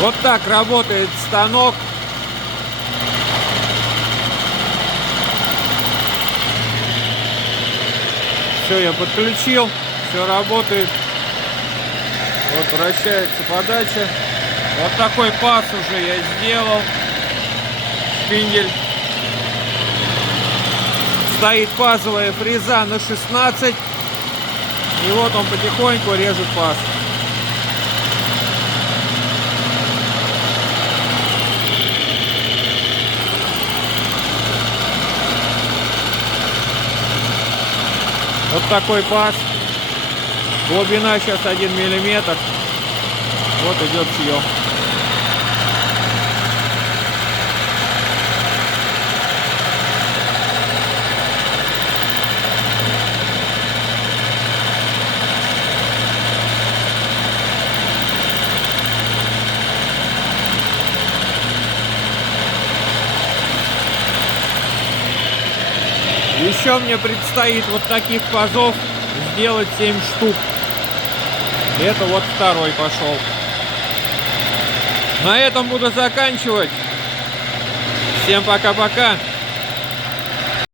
Вот так работает станок. Все, я подключил, все работает. Вот вращается подача. Вот такой паз уже я сделал. Шпиндель. Стоит пазовая фреза на 16. И вот он потихоньку режет паз. Вот такой паз. Глубина сейчас 1 миллиметр. Вот идет съем. Еще мне предстоит вот таких пазов сделать 7 штук. Это вот второй пошел. На этом буду заканчивать. Всем пока-пока.